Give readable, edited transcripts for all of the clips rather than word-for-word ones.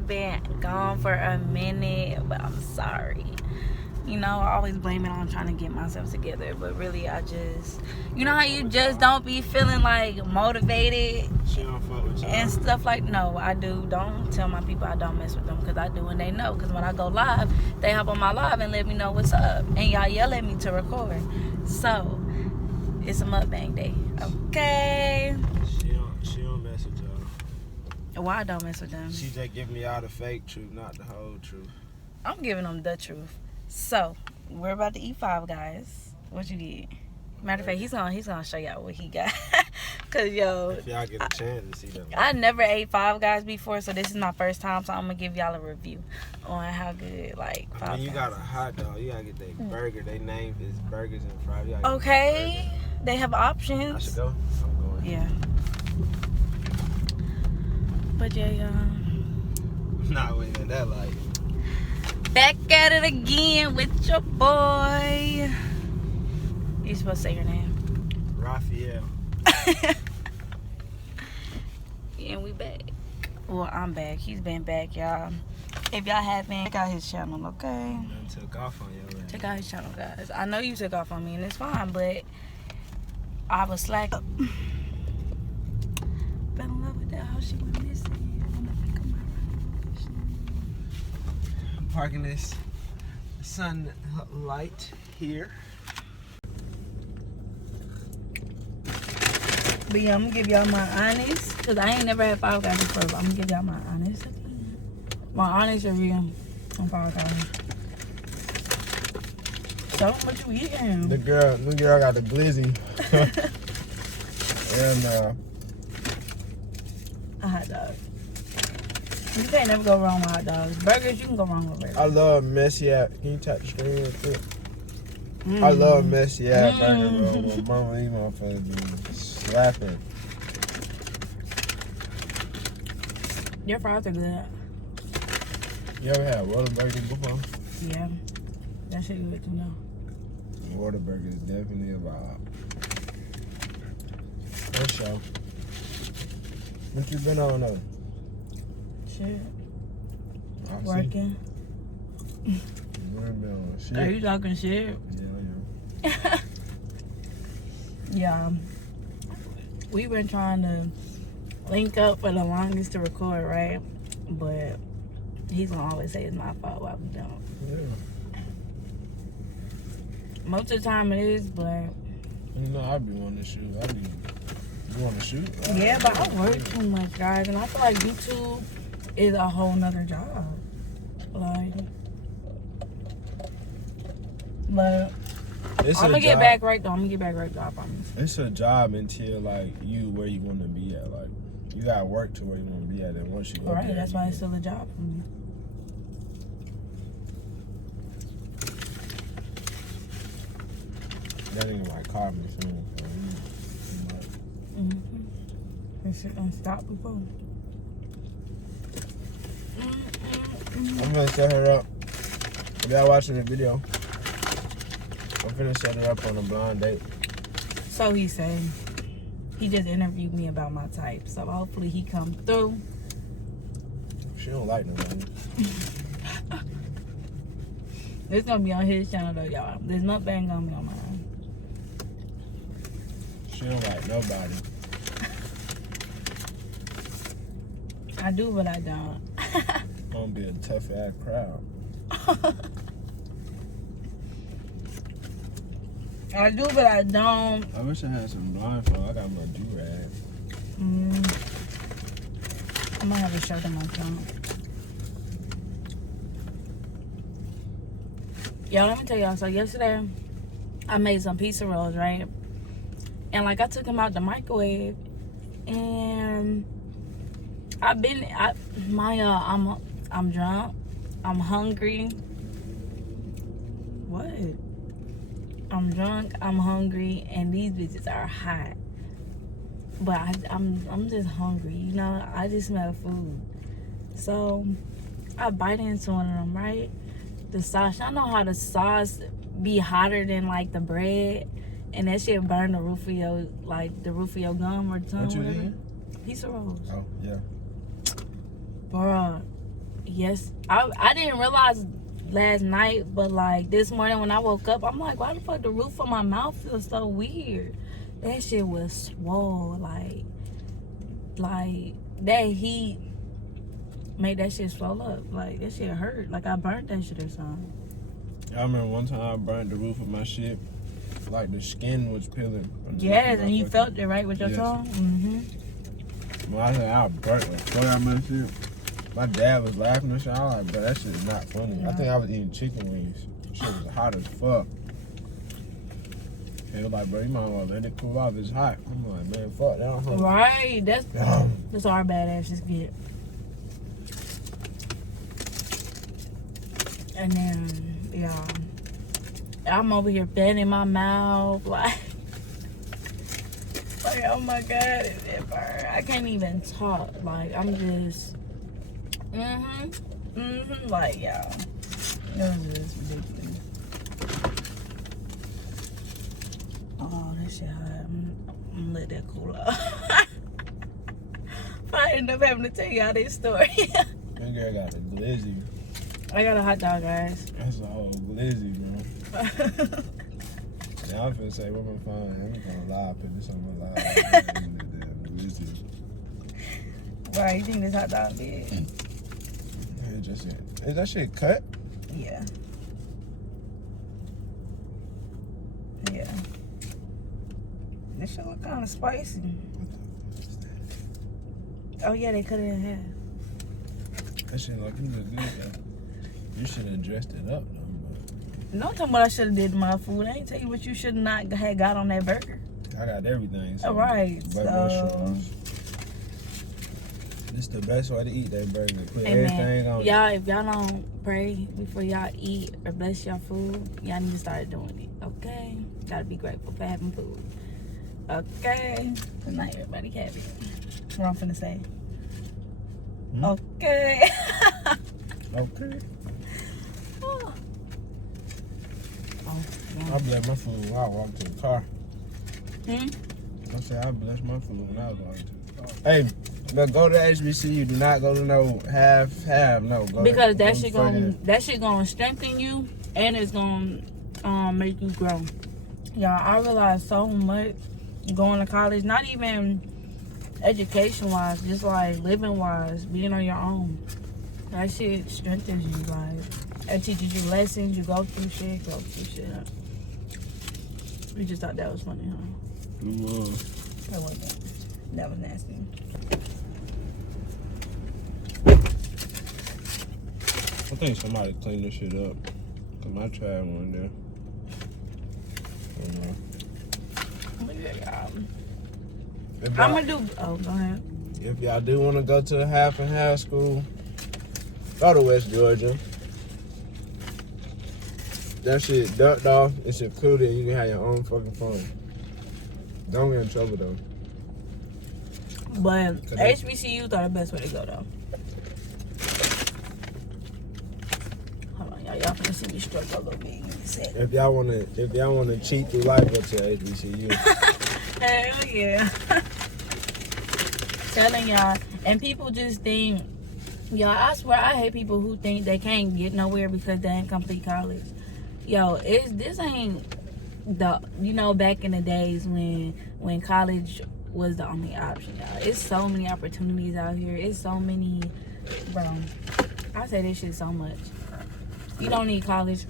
I've been gone for a minute, but I'm sorry. You know, I always blame it on trying to get myself together, but really I just, you know how you just don't be feeling like motivated She don't fuck with you. and stuff like, no, I do. Don't tell my people I don't mess with them, because I do and they know. Because when I go live, they hop on my live and let me know what's up, and y'all yell at me to record. So it's a mukbang day, okay? She don't mess with y'all. Why I don't mess with them? She just give me all the fake truth, not the whole truth. I'm giving them the truth. So we're about to eat Five Guys. What you get? Matter of fact, he's gonna show y'all what he got. Cause yo, If y'all get a chance to see them. I never ate Five Guys before, so this is my first time. So I'm gonna give y'all a review on how good like Five I mean, you Guys. got a hot dog. You gotta get that burger. They name is burgers and fries. You gotta get Okay, they have I options. should go. I'm going. Yeah. But yeah, y'all. Not winning that like. Back at it again with your boy. You supposed to say your name. Raphael. And we back. Well, I'm back. He's been back, y'all. If y'all haven't, check out his channel, okay? Done took off on your ass. Check out his channel, guys. I know you took off on me, and it's fine, but I was slack up. Fell in love with that how she went missing. I'm parking this sunlight here. But yeah, I'm gonna give y'all my honest, because I ain't never had Five Guys before, but I'm gonna give y'all my honest. My honest review on Five Guys. So, what you eating? The girl got the glizzy. And A hot dog. You can't never go wrong with hot dogs. Burgers, you can go wrong with burgers. I love messy ass. Can you tap the screen real quick? I love messy ass burgers, bro. My mama, these motherfuckers be slapping. Your fries are good. You ever had Whataburger before? Yeah. That shit good to know. Whataburger is definitely a vibe. For sure. What you been on though? Shit. I see. Working. You ain't been on shit. Are you talking shit? Yeah. Yeah. We've been trying to link up for the longest to record, right? But he's gonna always say it's my fault why we don't. Yeah. Most of the time it is, but You know, I be wanting to shoot. You want to shoot? yeah, but I work too much, guys, and I feel like YouTube is a whole nother job. Like, but It's I'm gonna a get job. back right though. I'm gonna get back right though, I promise. It's a job until like you where you want to be at. Like you gotta work to where you want to be at, and once you go Right, there, that's why it's still a job for me. that ain't my car machine. So This shit done stopped before. I'm gonna set her up. If y'all watching the video, I'm finna set her up on a blind date. So he said. He just interviewed me about my type, so hopefully he come through. She don't like nobody. It's gonna be on his channel though, y'all. This mukbang gonna be on mine. She don't like nobody. I do, but I don't. Gonna be a tough ass crowd. I do, but I don't. I wish I had some blindfold. I got my do-rag. I might have a shirt in my trunk. Y'all, let me tell y'all. So yesterday, I made some pizza rolls, right? And like I took them out the microwave, and I'm drunk. I'm hungry. What? I'm drunk. I'm hungry, and these bitches are hot. But I'm just hungry, you know. I just smell food, so I bite into one of them, right? The sauce. I know how the sauce be hotter than like the bread, and that shit burn the roof of your gum or tongue. What you whatever. eating? Pizza rolls. Oh, yeah. Bruh, Yes, I didn't realize last night, but like this morning when I woke up, I'm like, why the fuck the roof of my mouth feels so weird? That shit was swole, like that heat made that shit swell up. Like that shit hurt. Like I burnt that shit or something. I remember one time I burnt the roof of my shit. Like the skin was peeling. Yes, and you felt it right with your tongue. Mm-hmm. When I said I burnt the fuck out of my shit, my dad was laughing and shit. I was like, bro, that shit is not funny. Yeah. I think I was eating chicken wings. Shit was hot as fuck. He was like, bro, you might as well let it cool off. It's hot. I'm like, man, fuck that. Right, that's our badasses get. And then, yeah, I'm over here fanning my mouth, like oh my God, it burn. I can't even talk. Like, I'm just, like, y'all. It was just ridiculous. Oh, that shit hot. I'm gonna let that cool off. I end up having to tell y'all this story. That girl got a glizzy. I got a hot dog, guys. That's a whole glizzy, bro. Now I'm finna say, what am I fine? I'm gonna lie, put this on my live. Glizzy. Why you think this hot dog big? Is that shit cut? Yeah. Yeah. This shit look kind of spicy. Oh yeah, they cut it in half. That shit look good though. You should have dressed it up though. No, I'm talking about I should have did my food. I ain't tell you what you should not have got on that burger. I got everything. So Alright, but mushrooms. This the best way to eat that burger. Put everything on y'all, if y'all don't pray before y'all eat or bless your food, y'all need to start doing it. Okay? Gotta be grateful for having food. Okay? Good night, everybody. Happy. What I'm finna say. Okay. Okay. Oh, I bless my food when I walked to the car. I said I blessed my food when I was walking to the car. Hey, but go to HBCU. Do not go to no half. No, go because to, that shit gonna strengthen you and it's gonna make you grow. Y'all, I realized so much going to college. Not even education wise, just like living wise, being on your own. That shit strengthens you. Like it teaches you lessons. You go through shit. We just thought that was funny, huh? That wasn't. That was nasty. I think somebody cleaned this shit up. Cause I tried one there. I'm gonna do. Oh, go ahead. If y'all do want to go to a half and half school, go to West Georgia. That shit ducked off. It's included. You can have your own fucking phone. Don't get in trouble though. But HBCUs are the best way to go though. Hold on, y'all finna see me struggle a little bit. If y'all wanna cheat through life, go to HBCU. Hell yeah. Telling y'all, and people just think, y'all, I swear I hate people who think they can't get nowhere because they ain't complete college. Yo, this ain't the, back in the days when college was the only option, y'all. It's so many opportunities out here. It's so many, bro. I say this shit so much. You don't need college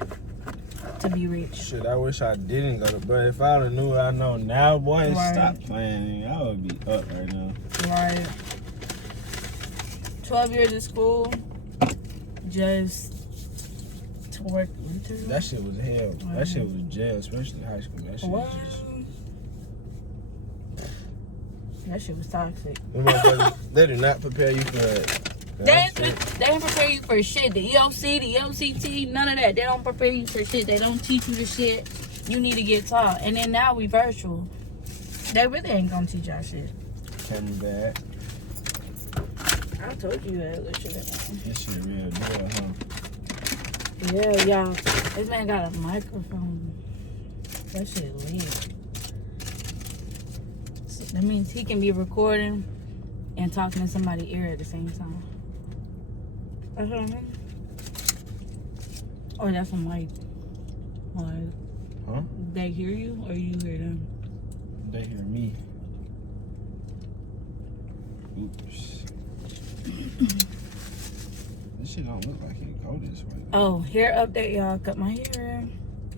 to be rich. Shit, I wish I didn't go to, but if I knew what I know now, boy, right. Stop playing. I would be up right now. Right. 12 years of school, just to work literally. That shit was hell. Right. That shit was jail, especially high school. That shit was just... That shit was toxic. They do not prepare you for it. They don't prepare you for shit. The EOC, the LCT, none of that. They don't prepare you for shit. They don't teach you the shit you need to get taught. And then now we virtual. They really ain't gonna teach y'all shit. Tell me that. I told you that little shit. This shit real deal, huh? Yeah, y'all. This man got a microphone. That shit lit. That means he can be recording and talking to somebody's ear at the same time. Or that's some like, Huh? they hear you or you hear them? They hear me. Oops. This shit don't look like it go this way. Oh, hair update, y'all. Cut my hair.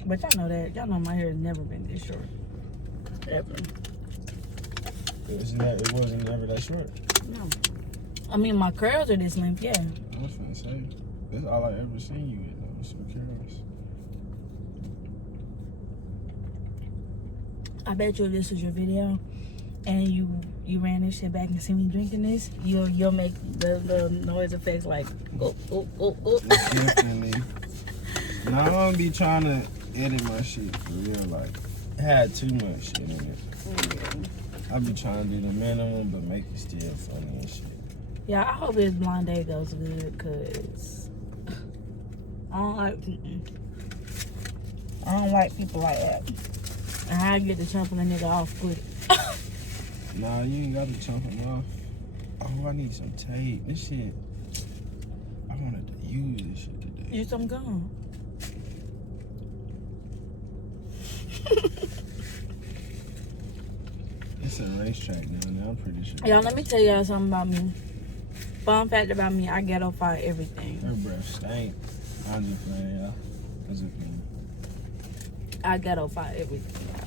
But y'all know that. Y'all know my hair has never been this short. Ever. It wasn't ever that short. No. I mean, my curls are this length, yeah. I was finna say, that's all I ever seen you with, though. Some curls. I bet you if this was your video and you ran this shit back and see me drinking this, you'll make the noise effects like go. Definitely. Now I don't be trying to edit my shit for real. Like, it had too much shit in it. I be trying to do the minimum, but make it still funny and shit. Yeah, I hope this blind date goes good, cause I don't like people like that. And I get to chumping a nigga off quick. Nah, you ain't got to chump him off. Oh, I need some tape. This shit, I wanted to use this shit today. Use some gum. It's a racetrack down there, I'm pretty sure. Y'all, let me tell y'all something about me. Fun fact about me, I ghetto fight everything. Her breath stank. I'm just playing, y'all. That's a thing. I ghetto fight everything, y'all.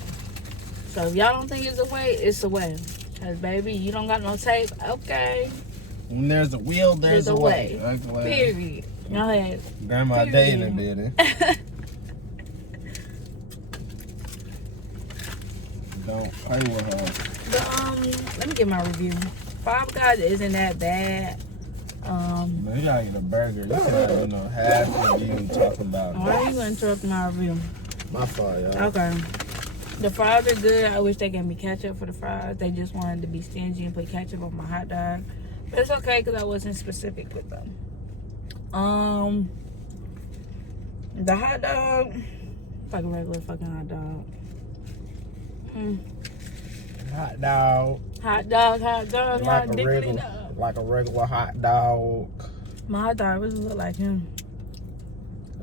So if y'all don't think it's a way, it's a way. Cause baby, you don't got no tape, okay. When there's a wheel, there's a way. Period. Y'all had Grandma Dana did it. Don't play with her. But, let me get my review. Five Guys isn't that bad. Man, you gotta get a burger. You cannot do half review talking about. Why are you interrupting my review? My fault, y'all. Okay. The fries are good. I wish they gave me ketchup for the fries. They just wanted to be stingy and put ketchup on my hot dog. But it's okay because I wasn't specific with them. The hot dog, like a regular fucking hot dog. Hot dog. Hot dog, hot dog, hot diggly dog. Like a regular hot dog. My hot dog really look like him.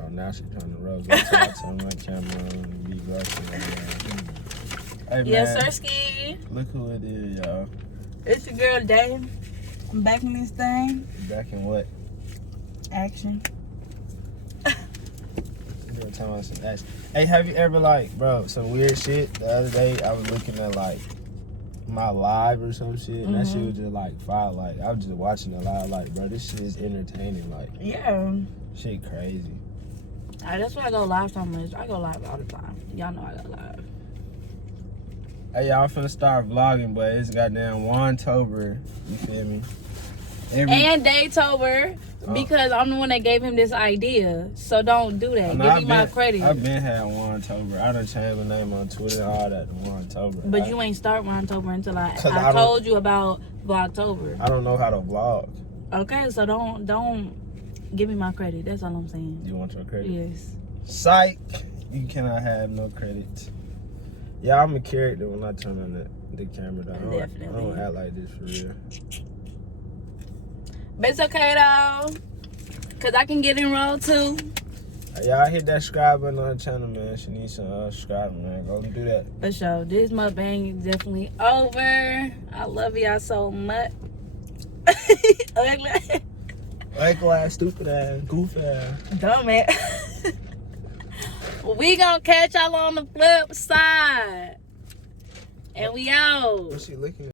Oh, now she's trying to rub it on my camera and be rushing. Hey, man. Yes, sir, Ski. Look who it is, y'all. It's your girl, Dave. I'm back in this thing. Back in what? Action. You're talking about some action. Hey, have you ever, like, bro, some weird shit? The other day, I was looking at, like, my live or some shit, and that shit was just, like, fire. Like, I was just watching it live, like, bro, this shit is entertaining. Like, Yeah. shit crazy. That's why I go live so much. I go live all the time. Y'all know I go live. Hey, y'all finna start vlogging, but it's goddamn Wantober. You feel me? And Daytober, because I'm the one that gave him this idea. So don't do that. Give me my credit. I've been had Wantober. I done changed my name on Twitter and all that to Wantober. But you ain't start Wantober until I told you about Vlogtober. I don't know how to vlog. Okay, so don't give me my credit. That's all I'm saying. You want your credit? Yes. Psych. You cannot have no credit. Yeah, I'm a character when I turn on the camera down. Definitely. I don't act like this for real. But it's okay though, cause I can get enrolled too. Hey, y'all hit that subscribe button on the channel, man. She needs some subscribers, man. Go and do that. For sure. This mukbang is definitely over. I love y'all so much. Ugly ass, stupid ass, goof ass. Dumb ass. We gonna catch y'all on the flip side. And we out. What's she looking at?